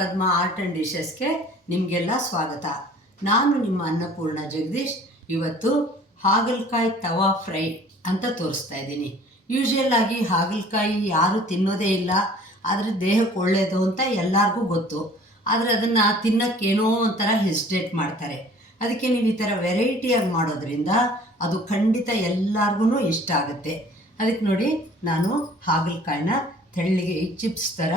Padma art and ಡಿಶಸ್ಗೆ ನಿಮಗೆಲ್ಲ ಸ್ವಾಗತ. ನಾನು ನಿಮ್ಮ ಅನ್ನಪೂರ್ಣ ಜಗದೀಶ್. ಇವತ್ತು ಹಾಗಲಕಾಯಿ ತವಾ ಫ್ರೈ ಅಂತ ತೋರಿಸ್ತಾ ಇದ್ದೀನಿ. ಯೂಶುವಲ್ ಆಗಿ ಹಾಗಲಕಾಯಿ ಯಾರು ತಿನ್ನೋದೇ ಇಲ್ಲ. ಆದರೆ ದೇಹಕ್ಕೆ ಒಳ್ಳೆಯದು ಅಂತ ಎಲ್ಲರಿಗೂ ಗೊತ್ತು. ಆದರೆ ಅದನ್ನು ತಿನ್ನೋಕ್ಕೇನೋ ಒಂಥರ ಹೆಸಿಟೇಟ್ ಮಾಡ್ತಾರೆ. ಅದಕ್ಕೆ ನೀವು ಈ ಥರ ವೆರೈಟಿಯಾಗಿ ಮಾಡೋದ್ರಿಂದ ಅದು ಖಂಡಿತ ಎಲ್ಲರಿಗೂ ಇಷ್ಟ ಆಗುತ್ತೆ. ಅದಕ್ಕೆ ನೋಡಿ, ನಾನು ಹಾಗಲಕಾಯಿನ ತೆಳ್ಳಿಗೆ ಚಿಪ್ಸ್ ಥರ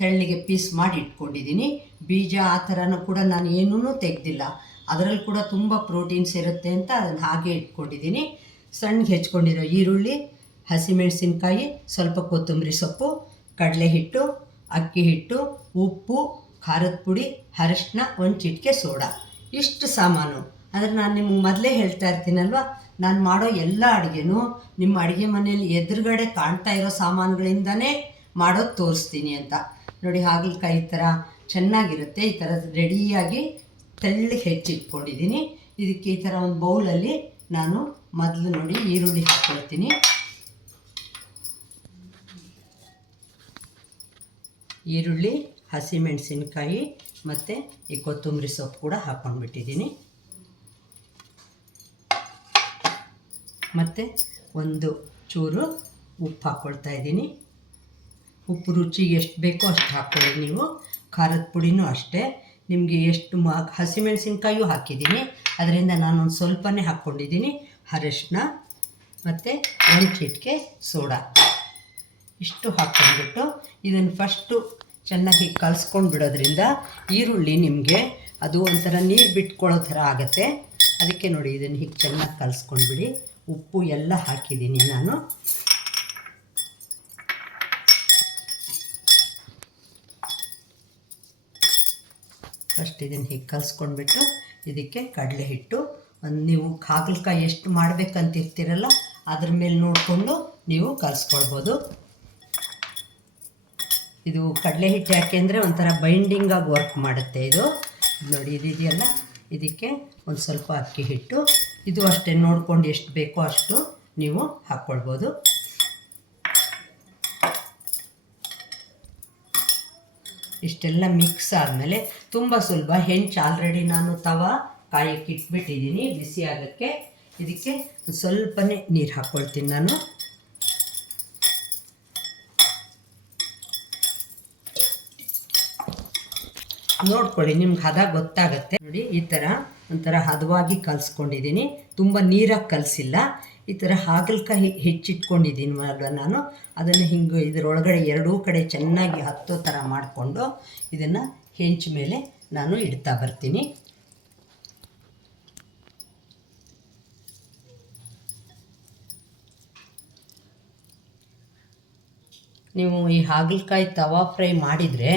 ತೆಳ್ಳಿಗೆ ಪೀಸ್ ಮಾಡಿ ಇಟ್ಕೊಂಡಿದ್ದೀನಿ. ಬೀಜ ಆ ಥರನೂ ಕೂಡ ನಾನು ಏನೂ ತೆಗೆದಿಲ್ಲ. ಅದರಲ್ಲಿ ಕೂಡ ತುಂಬ ಪ್ರೋಟೀನ್ಸ್ ಇರುತ್ತೆ ಅಂತ ಅದನ್ನು ಹಾಗೆ ಇಟ್ಕೊಂಡಿದ್ದೀನಿ. ಸಣ್ಣಗೆ ಹೆಚ್ಕೊಂಡಿರೋ ಈರುಳ್ಳಿ, ಹಸಿಮೆಣಸಿನ್ಕಾಯಿ, ಸ್ವಲ್ಪ ಕೊತ್ತಂಬರಿ ಸೊಪ್ಪು ಕಡಲೆ ಹಿಟ್ಟು ಅಕ್ಕಿ ಹಿಟ್ಟು, ಉಪ್ಪು, ಖಾರದ ಪುಡಿ, ಅರಶಿನ, ಒಂದು ಚಿಟಿಕೆ ಸೋಡಾ. ಇಷ್ಟು ಸಾಮಾನು. ಅಂದರೆ ನಾನು ನಿಮ್ಗೆ ಮೊದಲೇ ಹೇಳ್ತಾ ಇರ್ತೀನಲ್ವ? ನಾನು ಮಾಡೋ ಎಲ್ಲ ಅಡುಗೆನೂ ನಿಮ್ಮ ಅಡುಗೆ ಮನೆಯಲ್ಲಿ ಎದುರುಗಡೆ ಕಾಣ್ತಾ ಇರೋ ಸಾಮಾನುಗಳಿಂದನೇ ಮಾಡೋದು ತೋರಿಸ್ತೀನಿ ಅಂತ. ನೋಡಿ ಹಾಗಲಕಾಯಿ ಥರ ಚೆನ್ನಾಗಿರುತ್ತೆ. ಈ ಥರ ರೆಡಿಯಾಗಿ ತೆಳ್ಳಗೆ ಹೆಚ್ಚಿಟ್ಕೊಂಡಿದ್ದೀನಿ ಇದಕ್ಕೆ ಈ ಥರ ಒಂದು ಬೌಲಲ್ಲಿ ನಾನು ಮೊದಲು ನೋಡಿ ಈರುಳ್ಳಿ ಹಾಕ್ಕೊಳ್ತೀನಿ ಈರುಳ್ಳಿ, ಹಸಿಮೆಣಸಿನ್ಕಾಯಿ ಮತ್ತು ಈ ಕೊತ್ತಂಬರಿ ಸೊಪ್ಪು ಕೂಡ ಹಾಕ್ಕೊಂಡ್ಬಿಟ್ಟಿದ್ದೀನಿ ಮತ್ತು ಒಂದು ಚೂರು ಉಪ್ಪು ಹಾಕ್ಕೊಳ್ತಾ ಇದ್ದೀನಿ. ಉಪ್ಪು ರುಚಿಗೆ ಎಷ್ಟು ಬೇಕೋ ಅಷ್ಟು ಹಾಕ್ಕೊಳ್ಳಿ ನೀವು. ಖಾರದ ಪುಡಿನೂ ಅಷ್ಟೇ. ನಿಮಗೆ ಎಷ್ಟು ಮಾ ಹಸಿಮೆಣಸಿನ್ಕಾಯಿಯೂ ಹಾಕಿದ್ದೀನಿ. ಅದರಿಂದ ನಾನು ಒಂದು ಸ್ವಲ್ಪನೇ ಹಾಕ್ಕೊಂಡಿದ್ದೀನಿ. ಅರಶಿನ ಮತ್ತು ಒಂದು ಚಿಟಿಕೆ ಸೋಡಾ. ಇಷ್ಟು ಹಾಕ್ಕೊಂಡ್ಬಿಟ್ಟು ಇದನ್ನು ಫಸ್ಟು ಚೆನ್ನಾಗಿ ಕಲಿಸ್ಕೊಂಡು ಬಿಡೋದ್ರಿಂದ ಈರುಳ್ಳಿ ನಿಮಗೆ ಅದು ಒಂಥರ ನೀರು ಬಿಟ್ಕೊಳ್ಳೋ ಥರ ಆಗುತ್ತೆ. ಅದಕ್ಕೆ ನೋಡಿ ಇದನ್ನು ಹೀಗೆ ಚೆನ್ನಾಗಿ ಕಲಸ್ಕೊಂಡ್ಬಿಡಿ. ಉಪ್ಪು ಎಲ್ಲ ಹಾಕಿದ್ದೀನಿ ನಾನು. ಫಸ್ಟ್ ಇದನ್ನು ಹೀಗೆ ಕಲಿಸ್ಕೊಂಡ್ಬಿಟ್ಟು ಇದಕ್ಕೆ ಕಡಲೆ ಹಿಟ್ಟು. ನೀವು ಹಾಗಲಕಾಯಿ ಎಷ್ಟು ಮಾಡ್ಬೇಕಂತಿರ್ತೀರಲ್ಲ, ಅದ್ರ ಮೇಲೆ ನೋಡಿಕೊಂಡು ನೀವು ಕಲಿಸ್ಕೊಳ್ಬೋದು. ಇದು ಕಡಲೆ ಹಿಟ್ಟು ಯಾಕೆ ಅಂದರೆ ಒಂಥರ ಬೈಂಡಿಂಗಾಗಿ ವರ್ಕ್ ಮಾಡುತ್ತೆ ಇದು. ನೋಡಿ ಇದಿದೆಯಲ್ಲ ಇದಕ್ಕೆ ಒಂದು ಸ್ವಲ್ಪ ಅಕ್ಕಿ ಹಿಟ್ಟು. ಇದು ಅಷ್ಟೇ ನೋಡ್ಕೊಂಡು ಎಷ್ಟು ಬೇಕೋ ಅಷ್ಟು ನೀವು ಹಾಕ್ಕೊಳ್ಬೋದು. ಇಷ್ಟೆಲ್ಲ ಮಿಕ್ಸ್ ಆದಮೇಲೆ ತುಂಬ ಸುಲಭ. ಹೆಂಚು ಆಲ್ರೆಡಿ ನಾನು ತವ, ಕಾಯಕ್ಕೆ ಇಟ್ಬಿಟ್ಟಿದ್ದೀನಿ. ಬಿಸಿ ಆಗೋಕ್ಕೆ ಇದಕ್ಕೆ ಸ್ವಲ್ಪನೇ ನೀರು ಹಾಕ್ಕೊಳ್ತೀನಿ ನಾನು. ನೋಡ್ಕೊಳ್ಳಿ, ನಿಮ್ಗೆ ಹದ ಗೊತ್ತಾಗತ್ತೆ. ನೋಡಿ, ಈ ಥರ ಒಂಥರ ಹದವಾಗಿ ಕಲಿಸ್ಕೊಂಡಿದ್ದೀನಿ. ತುಂಬ ನೀರಾಗಿ ಕಲಸಿಲ್ಲ. ಈ ಥರ ಹಾಗಲಕಾಯಿ ಹೆಚ್ಚಿಟ್ಕೊಂಡಿದ್ದೀನಿ ಅಲ್ವ ನಾನು. ಅದನ್ನು ಹಿಂಗೆ ಇದರೊಳಗಡೆ ಎರಡೂ ಕಡೆ ಚೆನ್ನಾಗಿ ಹತ್ತೋ ಥರ ಮಾಡಿಕೊಂಡು ಇದನ್ನು ಹೆಂಚು ಮೇಲೆ ನಾನು ಇಡ್ತಾ ಬರ್ತೀನಿ. ನೀವು ಈ ಹಾಗಲಕಾಯಿ ತವಾ ಫ್ರೈ ಮಾಡಿದರೆ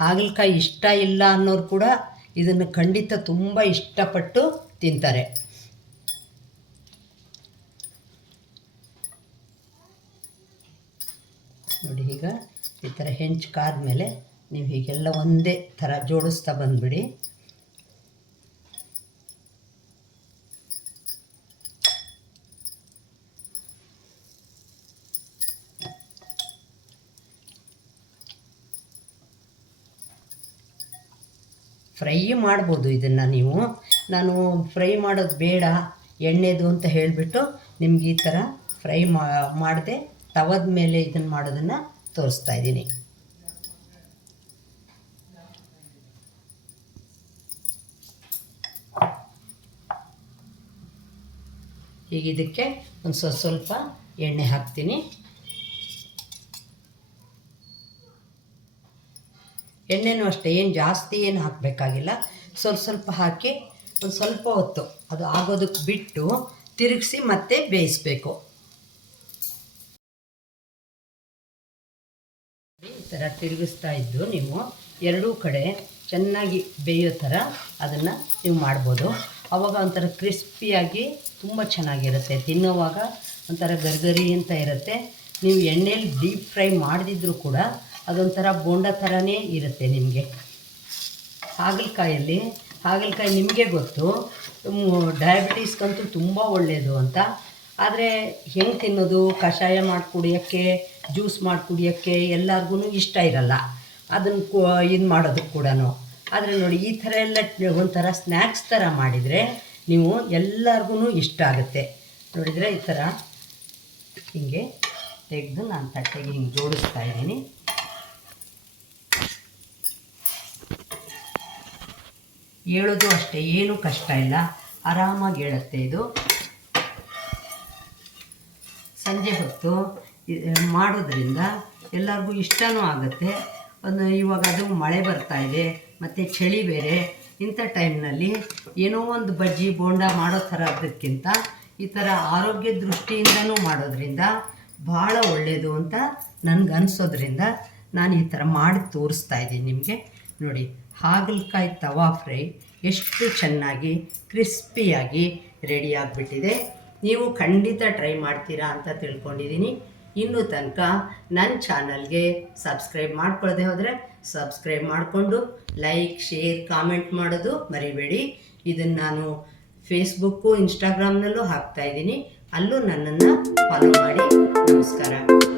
ಹಾಗಲಕಾಯಿ ಇಷ್ಟ ಇಲ್ಲ ಅನ್ನೋರು ಕೂಡ ಇದನ್ನು ಖಂಡಿತ ತುಂಬ ಇಷ್ಟಪಟ್ಟು ತಿಂತಾರೆ. ನೋಡಿ ಈಗ ಈ ಥರ ಹೆಂಚು ಕಾದ್ಮೇಲೆ ನೀವು ಹೀಗೆಲ್ಲ ಒಂದೇ ಥರ ಜೋಡಿಸ್ತಾ ಬಂದ್ಬಿಡಿ. ಫ್ರೈ ಮಾಡ್ಬೋದು ಇದನ್ನು ನೀವು. ನಾನು ಫ್ರೈ ಮಾಡೋದು ಬೇಡ, ಎಣ್ಣೆದು ಅಂತ ಹೇಳಿಬಿಟ್ಟು ನಿಮ್ಗೆ ಈ ಥರ ಫ್ರೈ ಮಾಡದೆ ತವದ ಮೇಲೆ ಇದನ್ನು ಮಾಡೋದನ್ನು ತೋರಿಸ್ತಾ ಇದ್ದೀನಿ. ಈಗ ಇದಕ್ಕೆ ಒಂದು ಸ್ವಲ್ಪ ಸ್ವಲ್ಪ ಎಣ್ಣೆ ಹಾಕ್ತೀನಿ. ಎಣ್ಣೆನೂ ಅಷ್ಟೇ, ಏನು ಜಾಸ್ತಿ ಏನು ಹಾಕಬೇಕಾಗಿಲ್ಲ. ಸ್ವಲ್ಪ ಸ್ವಲ್ಪ ಹಾಕಿ ಒಂದು ಸ್ವಲ್ಪ ಹೊತ್ತು ಅದು ಆಗೋದಕ್ಕೆ ಬಿಟ್ಟು ತಿರುಗಿಸಿ ಮತ್ತೆ ಬೇಯಿಸ್ಬೇಕು. ಥರ ತಿರುಗಿಸ್ತಾ ಇದ್ದು ನೀವು ಎರಡೂ ಕಡೆ ಚೆನ್ನಾಗಿ ಬೇಯೋ ಥರ ಅದನ್ನು ನೀವು ಮಾಡ್ಬೋದು. ಆವಾಗ ಒಂಥರ ಕ್ರಿಸ್ಪಿಯಾಗಿ ತುಂಬ ಚೆನ್ನಾಗಿರುತ್ತೆ. ತಿನ್ನೋವಾಗ ಒಂಥರ ಗರ್ಗರಿ ಅಂತ ಇರುತ್ತೆ. ನೀವು ಎಣ್ಣೆಯಲ್ಲಿ ಡೀಪ್ ಫ್ರೈ ಮಾಡದಿದ್ರೂ ಕೂಡ ಅದೊಂಥರ ಬೋಂಡ ಥರನೇ ಇರುತ್ತೆ ನಿಮಗೆ. ಹಾಗಲಕಾಯಲ್ಲಿ, ಹಾಗಲಕಾಯಿ ನಿಮಗೆ ಗೊತ್ತು ಡಯಾಬಿಟೀಸ್ಗಂತೂ ತುಂಬ ಒಳ್ಳೆಯದು ಅಂತ ಆದರೆ ಹೆಂಗೆ ತಿನ್ನೋದು, ಕಷಾಯ ಮಾಡಿ ಕುಡಿಯೋಕ್ಕೆ, ಜ್ಯೂಸ್ ಮಾಡಿ ಕುಡಿಯೋಕ್ಕೆ ಎಲ್ಲರಿಗೂ ಇಷ್ಟ ಇರಲ್ಲ. ಅದನ್ನು ಇದು ಮಾಡೋದಕ್ಕೆ ಕೂಡ ಆದರೆ ನೋಡಿ, ಈ ಥರ ಎಲ್ಲ ಒಂಥರ ಸ್ನ್ಯಾಕ್ಸ್ ಥರ ಮಾಡಿದರೆ ನೀವು ಎಲ್ಲರಿಗೂ ಇಷ್ಟ ಆಗುತ್ತೆ. ನೋಡಿದರೆ ಈ ಥರ ಹಿಂಗೆ ತೆಗೆದು ನಾನು ತಟ್ಟೆಗೆ ಹಿಂಗೆ ಜೋಡಿಸ್ತಾ ಇದ್ದೀನಿ. ಹೇಳೋದು ಅಷ್ಟೇ, ಏನೂ ಕಷ್ಟ ಇಲ್ಲ. ಆರಾಮಾಗಿ ಹೇಳುತ್ತೆ ಇದು. ಸಂಜೆ ಹೊತ್ತು ಮಾಡೋದ್ರಿಂದ ಎಲ್ಲರಿಗೂ ಇಷ್ಟನೂ ಆಗುತ್ತೆ. ಒಂದು ಇವಾಗ ಅದು ಮಳೆ ಬರ್ತಾ ಇದೆ, ಮತ್ತು ಚಳಿ ಬೇರೆ. ಇಂಥ ಟೈಮ್ನಲ್ಲಿ ಏನೋ ಒಂದು ಬಜ್ಜಿ, ಬೋಂಡ ಮಾಡೋ ಥರ ಅದಕ್ಕಿಂತ ಈ ಥರ ಆರೋಗ್ಯ ದೃಷ್ಟಿಯಿಂದನೂ ಮಾಡೋದ್ರಿಂದ ಭಾಳ ಒಳ್ಳೆಯದು ಅಂತ ನನಗೆ ಅನಿಸೋದ್ರಿಂದ ನಾನು ಈ ಥರ ಮಾಡಿ ತೋರಿಸ್ತಾ ಇದ್ದೀನಿ ನಿಮಗೆ. ನೋಡಿ, ಹಾಗಲಕಾಯಿ ತವಾ ಫ್ರೈ ಎಷ್ಟು ಚೆನ್ನಾಗಿ ಕ್ರಿಸ್ಪಿಯಾಗಿ ರೆಡಿ ಆಗಿಬಿಟ್ಟಿದೆ. ನೀವು ಖಂಡಿತ ಟ್ರೈ ಮಾಡ್ತೀರಾ ಅಂತ ತಿಳ್ಕೊಂಡಿದ್ದೀನಿ. ಇನ್ನು ತನಕ ನನ್ನ ಚಾನಲ್ಗೆ ಸಬ್ಸ್ಕ್ರೈಬ್ ಮಾಡ್ಕೊಳ್ಳದೆ ಹೋದರೆ ಸಬ್ಸ್ಕ್ರೈಬ್ ಮಾಡಿಕೊಂಡು ಲೈಕ್, ಶೇರ್, ಕಾಮೆಂಟ್ ಮಾಡೋದು ಮರಿಬೇಡಿ. ಇದನ್ನು ನಾನು ಫೇಸ್ಬುಕ್ಕು, ಇನ್ಸ್ಟಾಗ್ರಾಮ್ನಲ್ಲೂ ಹಾಕ್ತಾಯಿದ್ದೀನಿ ಅಲ್ಲೂ ನನ್ನನ್ನು ಫಾಲೋ ಮಾಡಿ. ನಮಸ್ಕಾರ.